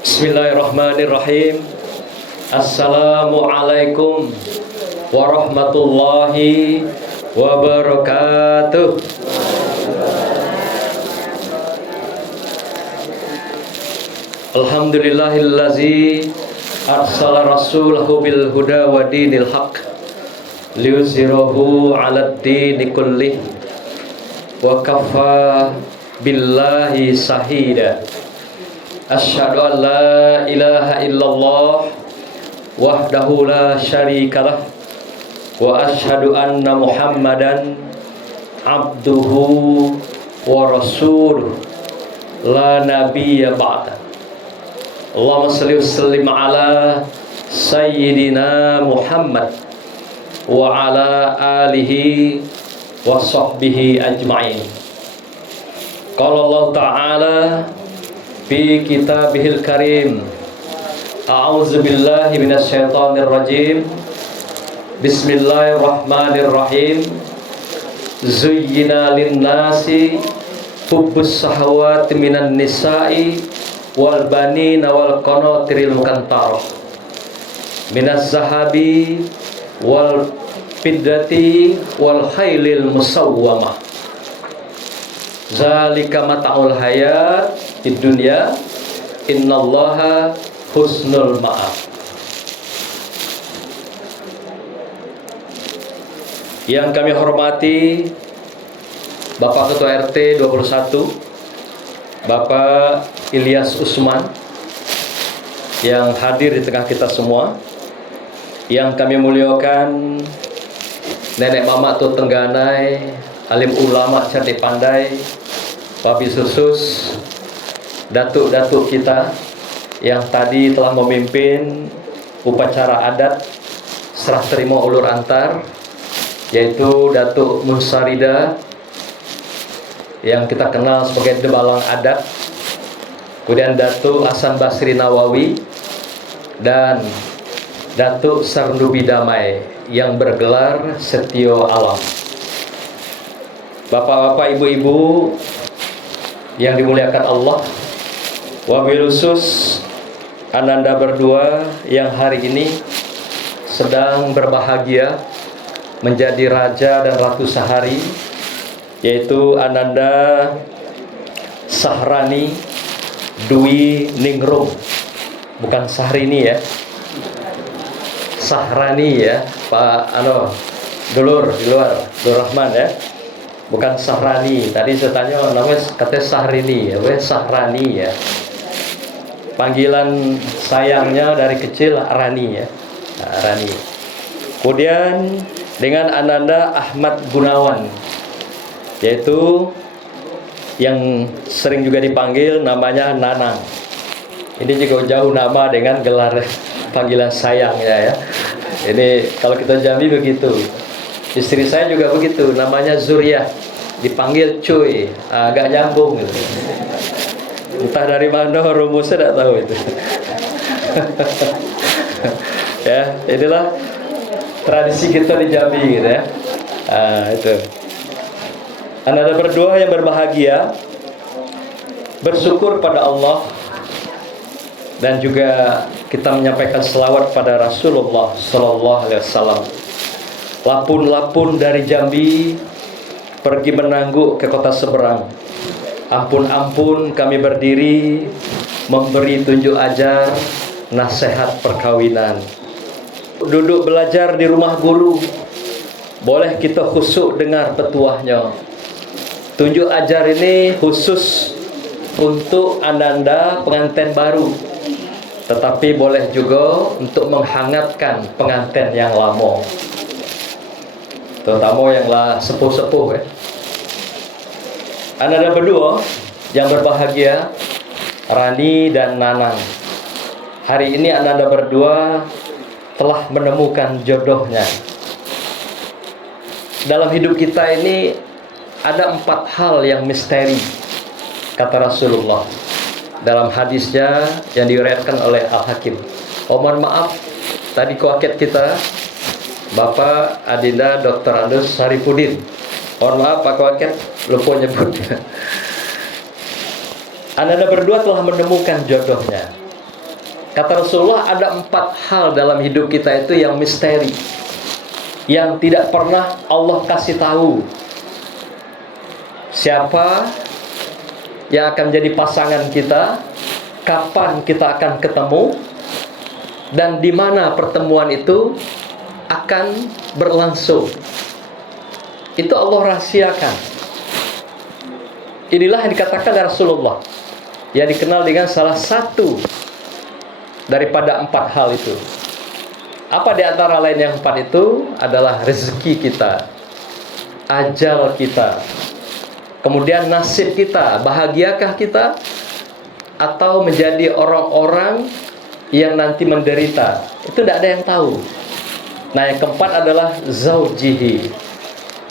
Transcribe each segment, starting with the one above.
Bismillahirrahmanirrahim. Assalamualaikum warahmatullahi wabarakatuh. Alhamdulillahillazi arsala rasulahu bil huda wa dinil haq liyuzhirahu 'alad dini kullih wa kafa billahi shahida. Asyhadu an la ilaha illallah wahdahu la syarikalah wa asyhadu anna Muhammadan abduhu wa rasuluh la nabiyya ba'da. Allahumma shalli wa sallim ala sayyidina Muhammad wa ala alihi wa sahbihi ajma'in. Qala Allah Ta'ala fi kitabihil karim, a'udzu billahi minasyaitonir rajim, bismillahirrahmanirrahim. Zuyyina lin-nasi hubbus shahawati minan nisa'i wal banina wal qanatiril muqantarah minas zahabi wal fiddati wal khailil musawwamah. Zalika mata'ul hayat di dunia, innallaha husnul ma'ab. Yang kami hormati Bapak Ketua RT 21 Bapak Ilyas Usman, yang hadir di tengah kita semua. Yang kami muliakan Nenek Mama Tut Tengganai, alim ulama cerdik pandai, Wabi Susus, datuk-datuk kita yang tadi telah memimpin upacara adat serah terima ulur antar, yaitu Datuk Munsarida yang kita kenal sebagai Debalang Adat, kemudian Datuk Hasan Basri Nawawi, dan Datuk Sarnubi Damai yang bergelar Setio Alam. Bapak-bapak, ibu-ibu yang dimuliakan Allah, wabil khusus Ananda berdua yang hari ini sedang berbahagia menjadi raja dan ratu sehari, yaitu Ananda Sahrani Dwi Ningrum, bukan Sahrini ya, Sahrani ya, Pak Dulur di luar, Dulur Rahman ya, bukan Sahrani. Tadi saya tanya namanya katanya Sahrini ya, Sahrani ya. Panggilan sayangnya dari kecil Rani ya, Rani. Kemudian dengan Ananda Ahmad Gunawan, yaitu yang sering juga dipanggil namanya Nanang. Ini juga jauh nama dengan gelar panggilan sayangnya ya. Ini kalau kita Jambi begitu. Istri saya juga begitu, namanya Zuriyah, dipanggil Cuy, agak nyambung gitu. Entah dari mana rumusnya, tidak tahu itu. Ya, inilah tradisi kita di Jambi gitu ya. Itu. Anda berdua yang berbahagia, bersyukur pada Allah, dan juga kita menyampaikan selawat pada Rasulullah Sallallahu Alaihi Wasallam. Lapun-lapun dari Jambi pergi menangguk ke kota seberang. Ampun-ampun kami berdiri memberi tunjuk ajar nasihat perkawinan. Duduk belajar di rumah guru, boleh kita khusyuk dengar petuahnya. Tunjuk ajar ini khusus untuk Ananda pengantin baru, tetapi boleh juga untuk menghangatkan pengantin yang lama, terutama yang lah sepuh-sepuh ya. Ananda berdua yang berbahagia, Rani dan Nanang, hari ini Ananda berdua telah menemukan jodohnya. Dalam hidup kita ini ada 4 hal yang misteri, kata Rasulullah dalam hadisnya yang diriwayatkan oleh Al-Hakim. Mohon maaf, tadi kuaket kita Bapak Adinda Dr. Andus Saripudin. Mohon maaf Pak Kuaket, lupa nyebut. Anda berdua telah menemukan jodohnya. Kata Rasulullah, ada 4 hal dalam hidup kita itu yang misteri, yang tidak pernah Allah kasih tahu. Siapa yang akan jadi pasangan kita, kapan kita akan ketemu, dan di mana pertemuan itu akan berlangsung. Itu Allah rahasiakan. Inilah yang dikatakan oleh Rasulullah, yang dikenal dengan salah satu daripada 4 hal itu. Apa di antara lain yang 4 itu? Adalah rezeki kita, ajal kita, kemudian nasib kita, bahagiakah kita, atau menjadi orang-orang yang nanti menderita. Itu tidak ada yang tahu. Nah, yang keempat adalah zaujihi,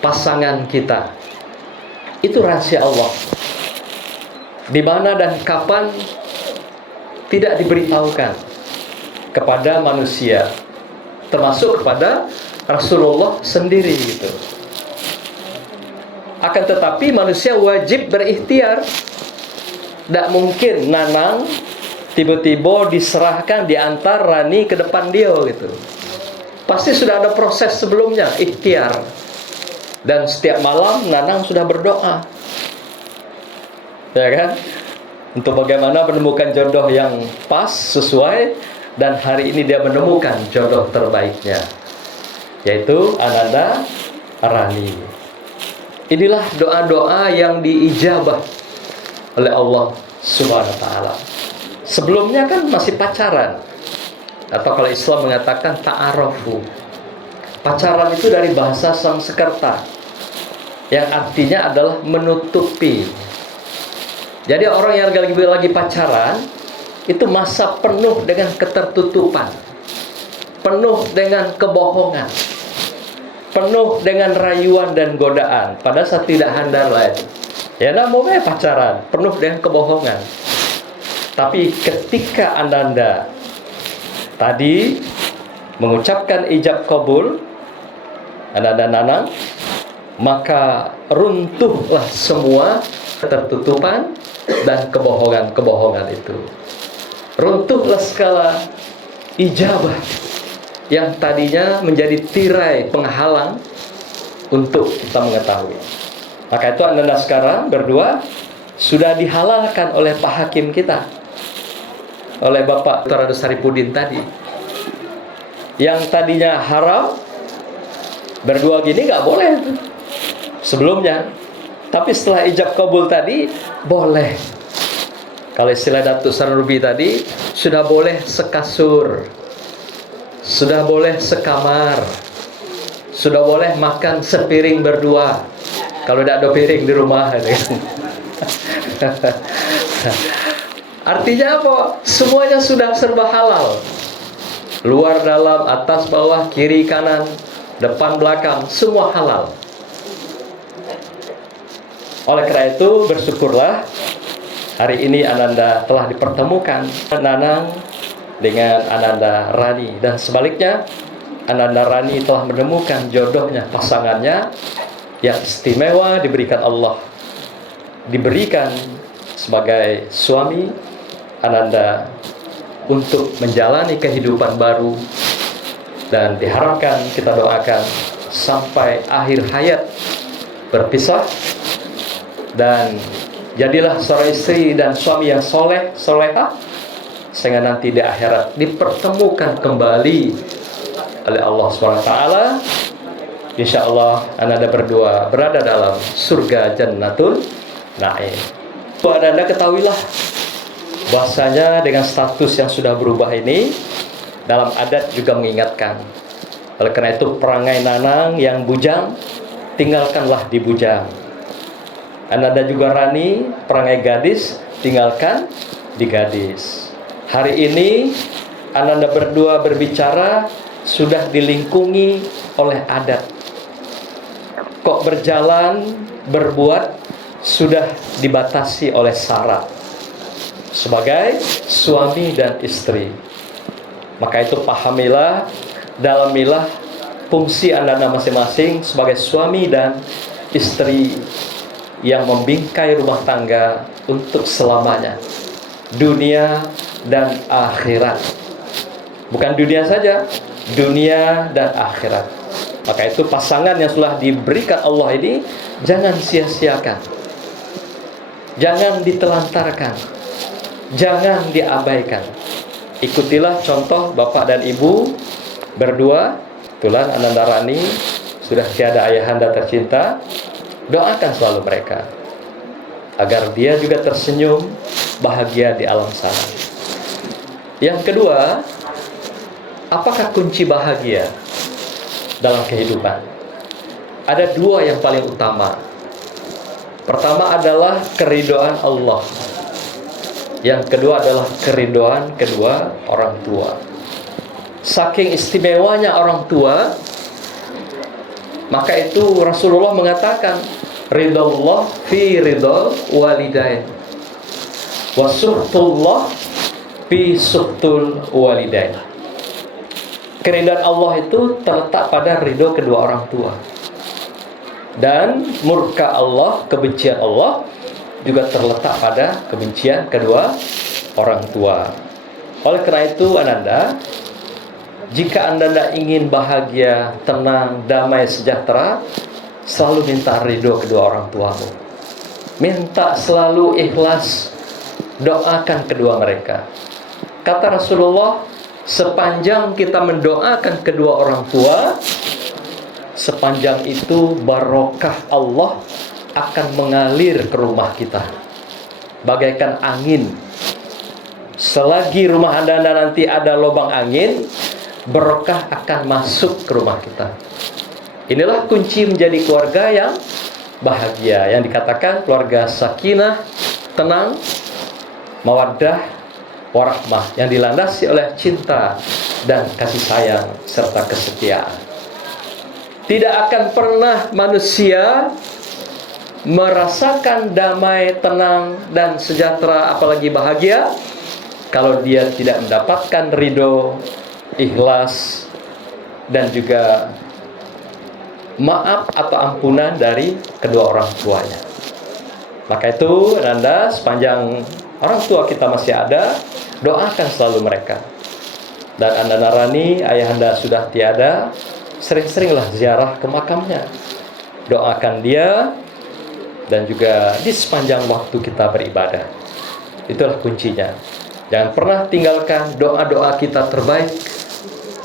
pasangan kita. Itu rahasia Allah. Di mana dan kapan tidak diberitahukan kepada manusia, termasuk kepada Rasulullah sendiri gitu. Akan tetapi manusia wajib berikhtiar. Tidak mungkin Nanang tiba-tiba diserahkan, diantar Rani ke depan dia gitu. Pasti sudah ada proses sebelumnya, ikhtiar. Dan setiap malam Nanang sudah berdoa, ya kan, untuk bagaimana menemukan jodoh yang pas, sesuai. Dan hari ini dia menemukan jodoh terbaiknya, yaitu Ananda Rani. Inilah doa-doa yang diijabah oleh Allah Subhanahu wa ta'ala. Sebelumnya kan masih pacaran, atau kalau Islam mengatakan ta'arufu. Pacaran itu dari bahasa Sanskerta, yang artinya adalah menutupi. Jadi orang yang lagi pacaran itu masa penuh dengan ketertutupan, penuh dengan kebohongan, penuh dengan rayuan dan godaan. Pada saat tidak handal lain, ya namanya pacaran penuh dengan kebohongan. Tapi ketika Ananda tadi mengucapkan ijab kabul, Ananda Nanang, maka runtuhlah semua ketertutupan dan kebohongan-kebohongan itu. Runtuhlah segala ijabah yang tadinya menjadi tirai penghalang untuk kita mengetahui. Maka itu Ananda sekarang berdua sudah dihalalkan oleh Pak Hakim kita, oleh Bapak Dr. Radus Saripudin tadi. Yang tadinya haram, berdua gini nggak boleh sebelumnya. Tapi setelah ijab kabul tadi, boleh. Kalau istilah Datuk Sarubi tadi, sudah boleh sekasur, sudah boleh sekamar, sudah boleh makan sepiring berdua. Kalau tidak ada piring di rumah, artinya apa? Semuanya sudah serba halal. Luar dalam, atas bawah, kiri kanan, depan belakang, semua halal. Oleh karena itu bersyukurlah hari ini Ananda telah dipertemukan Nanang dengan Ananda Rani, dan sebaliknya Ananda Rani telah menemukan jodohnya, pasangannya yang istimewa, diberikan Allah, diberikan sebagai suami Ananda untuk menjalani kehidupan baru. Dan diharapkan, kita doakan sampai akhir hayat berpisah, dan jadilah seorang istri dan suami yang soleh, solehah, sehingga nanti di akhirat dipertemukan kembali oleh Allah SWT. Insya Allah Ananda berdua berada dalam surga Jannatul Naim. Ananda ketahuilah bahasanya dengan status yang sudah berubah ini, dalam adat juga mengingatkan. Oleh karena itu perangai Nanang yang bujang, tinggalkanlah di bujang. Ananda juga Rani, perangai gadis, tinggalkan di gadis. Hari ini Ananda berdua berbicara sudah dilingkungi oleh adat. Kok berjalan, berbuat sudah dibatasi oleh syarat sebagai suami dan istri. Maka itu pahamilah, dalamilah fungsi Ananda masing-masing sebagai suami dan istri yang membingkai rumah tangga untuk selamanya, dunia dan akhirat. Bukan dunia saja, dunia dan akhirat. Maka itu pasangan yang sudah diberikan Allah ini jangan sia-siakan, jangan ditelantarkan, jangan diabaikan. Ikutilah contoh bapak dan ibu berdua. Kebetulan Ananda Rani sudah tiada ayahanda tercinta. Doakan selalu mereka agar dia juga tersenyum bahagia di alam sana. Yang kedua, apakah kunci bahagia dalam kehidupan? Ada dua yang paling utama. Pertama adalah keridhaan Allah. Yang kedua adalah keridhaan kedua orang tua. Saking istimewanya orang tua, maka itu Rasulullah mengatakan, ridallah fi ridal walidain wa suhtullah fi suhtul walidain. Keridhaan Allah itu terletak pada ridho kedua orang tua. Dan murka Allah, kebencian Allah juga terletak pada kebencian kedua orang tua. Oleh karena itu Ananda, jika Anda ingin bahagia, tenang, damai, sejahtera, selalu minta ridho kedua orang tuamu. Minta selalu ikhlas, doakan kedua mereka. Kata Rasulullah, sepanjang kita mendoakan kedua orang tua, sepanjang itu barokah Allah akan mengalir ke rumah kita bagaikan angin. Selagi rumah Anda nanti ada lubang angin, berkah akan masuk ke rumah kita. Inilah kunci menjadi keluarga yang bahagia, yang dikatakan keluarga sakinah, tenang, mawaddah, warahmah, yang dilandasi oleh cinta dan kasih sayang serta kesetiaan. Tidak akan pernah manusia merasakan damai, tenang, dan sejahtera, apalagi bahagia, kalau dia tidak mendapatkan ridho, ikhlas, dan juga maaf atau ampunan dari kedua orang tuanya. Maka itu Anda, sepanjang orang tua kita masih ada, doakan selalu mereka. Dan Anda Narani, ayah Anda sudah tiada, sering-seringlah ziarah ke makamnya. Doakan dia, dan juga di sepanjang waktu kita beribadah. Itulah kuncinya. Jangan pernah tinggalkan doa-doa kita terbaik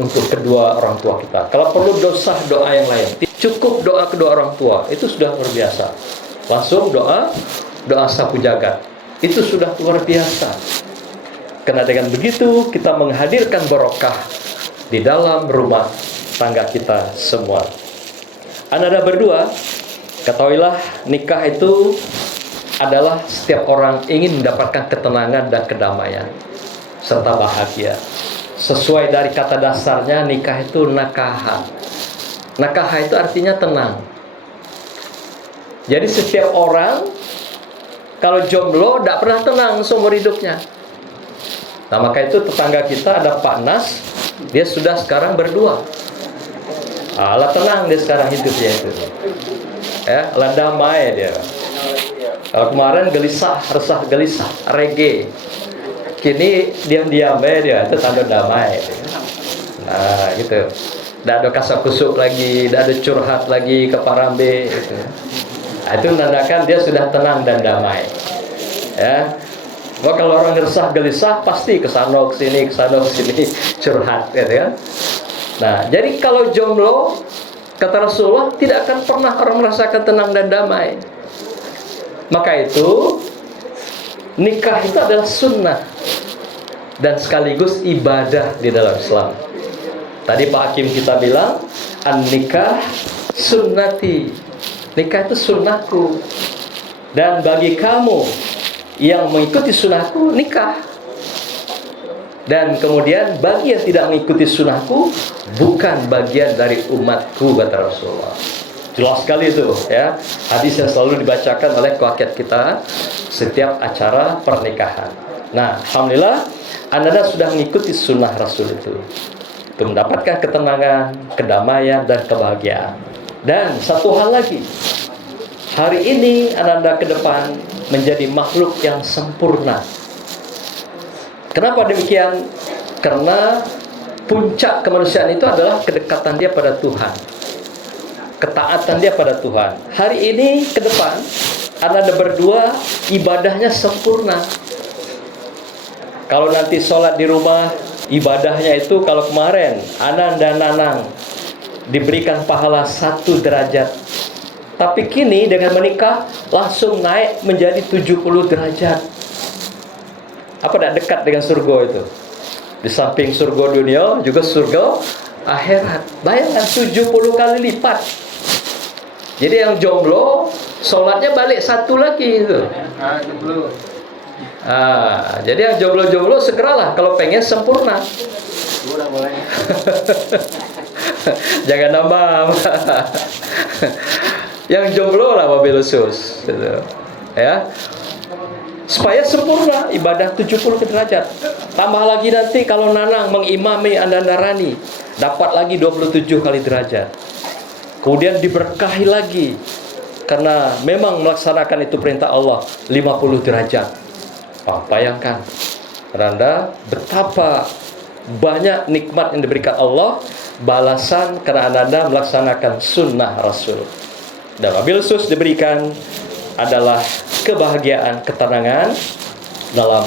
untuk kedua orang tua kita. Kalau perlu dosa doa yang lain, cukup doa kedua orang tua, itu sudah luar biasa. Langsung doa sapu jagat, itu sudah luar biasa. Karena dengan begitu kita menghadirkan barokah di dalam rumah tangga kita semua. Anda berdua, ketahuilah nikah itu adalah setiap orang ingin mendapatkan ketenangan dan kedamaian serta bahagia. Sesuai dari kata dasarnya, nikah itu nakaha. Nakaha itu artinya tenang. Jadi setiap orang kalau jomblo tidak pernah tenang seumur hidupnya. Nah, maka itu tetangga kita ada Pak Nas, dia sudah sekarang berdua. Alah tenang dia sekarang hidupnya itu. Ya, lah damai dia. Kalau kemarin gelisah, resah gelisah, reggae. Kini diam-diam dia, itu tanda damai. Nah, gitu. Tidak ada kasak kusuk lagi, tidak ada curhat lagi ke parambe. Gitu. Nah, itu menandakan dia sudah tenang dan damai. Ya. Bahwa kalau orang resah gelisah, pasti kesana kesini curhat, gitu kan. Nah, jadi kalau jomblo, kata Rasulullah, tidak akan pernah orang merasakan tenang dan damai. Maka itu nikah itu adalah sunnah dan sekaligus ibadah di dalam Islam. Tadi Pak Hakim kita bilang, an-nikah sunnati. Nikah itu sunnahku. Dan bagi kamu yang mengikuti sunnahku, nikah. Dan kemudian bagi yang tidak mengikuti sunnahku, bukan bagian dari umatku, kata Rasulullah. Jelas sekali itu, ya. Hadis yang selalu dibacakan oleh keluarga kita setiap acara pernikahan. Nah, alhamdulillah Anda sudah mengikuti sunnah Rasul itu untuk mendapatkan ketenangan, kedamaian, dan kebahagiaan. Dan satu hal lagi, hari ini Anda ke depan menjadi makhluk yang sempurna. Kenapa demikian? Karena puncak kemanusiaan itu adalah kedekatan dia pada Tuhan, ketaatan dia pada Tuhan. Hari ini ke depan Anda berdua ibadahnya sempurna. Kalau nanti sholat di rumah, ibadahnya itu kalau kemarin Anand dan Nanang diberikan pahala 1 derajat, tapi kini dengan menikah langsung naik menjadi 70 derajat. Apa tidak dekat dengan surga itu? Di samping surga dunia juga surga akhirat. Bayangkan 70 kali lipat. Jadi yang jomblo sholatnya balik 1 lagi itu. Jadi yang jomblo-jomblo segeralah kalau pengen sempurna. Jangan nambah. Yang jomblo lah mobil khusus gitu. Ya. Supaya sempurna ibadah 70 derajat. Tambah lagi nanti kalau Nanang mengimami Ananda Rani, dapat lagi 27 kali derajat. Kemudian diberkahi lagi karena memang melaksanakan itu perintah Allah, 50 derajat. Bayangkan Anda betapa banyak nikmat yang diberikan Allah, balasan karena Anda melaksanakan sunnah Rasul. Dan wabil khusus diberikan adalah kebahagiaan, ketenangan dalam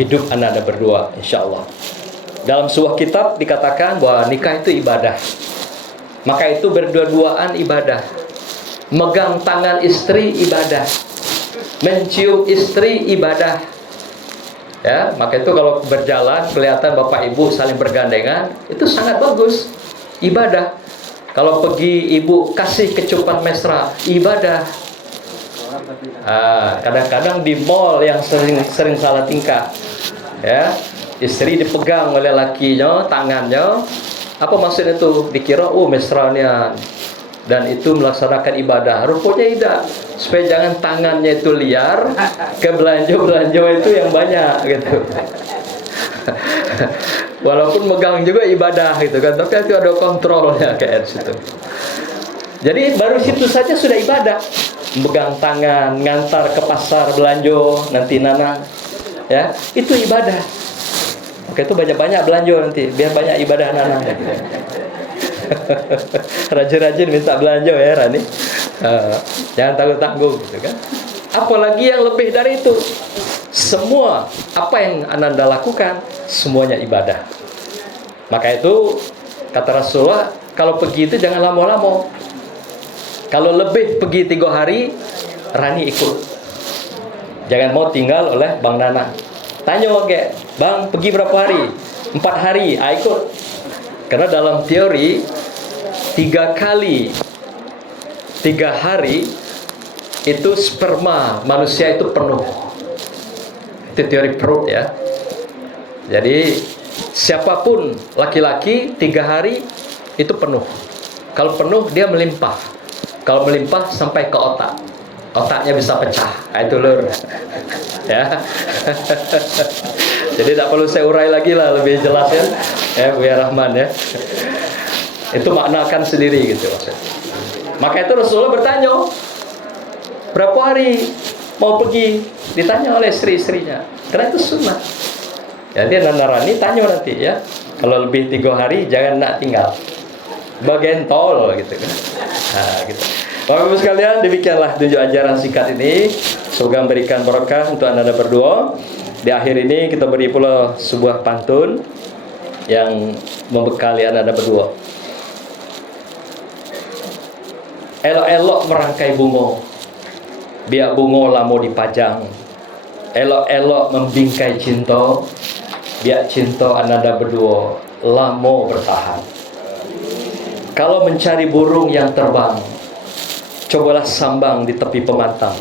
hidup Anda berdua, insya Allah. Dalam sebuah kitab dikatakan bahwa nikah itu ibadah. Maka itu berdua-duaan ibadah. Megang tangan istri ibadah. Mencium istri ibadah. Ya, maka itu kalau berjalan kelihatan bapak ibu saling bergandengan, itu sangat bagus. Ibadah. Kalau pergi ibu kasih kecupan mesra, ibadah. Kadang-kadang di mall yang sering salah tingkah, ya, istri dipegang oleh lakinya tangannya. Apa maksud itu? Dikira mesranya, dan itu melaksanakan ibadah. Rupanya tidak, supaya jangan tangannya itu liar ke belanja itu yang banyak gitu. Walaupun megang juga ibadah gitu kan, tapi itu ada kontrolnya kayak situ. Jadi baru situ saja sudah ibadah. Megang tangan, ngantar ke pasar belanja nanti Nanang, ya, itu ibadah. Oke, itu banyak-banyak belanja nanti biar banyak ibadah Nanang. Rajin-rajin minta belanja ya Rani. Jangan tanggung-tanggung gitu kan. Apalagi yang lebih dari itu. Semua apa yang Ananda lakukan semuanya ibadah. Maka itu kata Rasulullah, kalau pergi itu jangan lama-lama. Kalau lebih pergi 3 hari, Rani ikut. Jangan mau tinggal oleh Bang Nanang. Tanya kayak, Bang pergi berapa hari? 4 hari, ikut. Karena dalam teori 3 kali 3 hari itu sperma manusia itu penuh. Itu teori perut ya. Jadi siapapun laki-laki 3 hari itu penuh. Kalau penuh dia melimpah. Kalau melimpah sampai ke otak, otaknya bisa pecah. Itu lur. Ya. Jadi tidak perlu saya urai lagi lah, lebih jelas ya. Ya, Buya Rahman ya. Itu maknakan sendiri gitu maksudnya. Maka itu Rasulullah bertanya, berapa hari mau pergi? Ditanya oleh istri-istrinya. Karena itu sunnah. Jadi Nanda Rani tanya nanti ya. Kalau lebih 3 hari jangan nak tinggal. Bagian tol gitu kan. Gitu. Bapak-Ibu sekalian, demikianlah 7 ajaran singkat ini. Semoga memberikan berkah untuk Anda berdua. Di akhir ini kita beri pula sebuah pantun yang membekali Anda berdua. Elok-elok merangkai bunga, biar bunga lamo dipajang. Elok-elok membingkai cinta, biar cinta Anda berdua lamo bertahan. Kalau mencari burung yang terbang, cobalah sambang di tepi pemantang.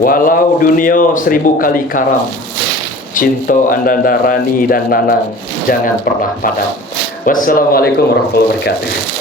Walau dunia 1000 kali karam, cinta Ananda Rani dan Nanang jangan pernah padam. Wassalamualaikum warahmatullahi wabarakatuh.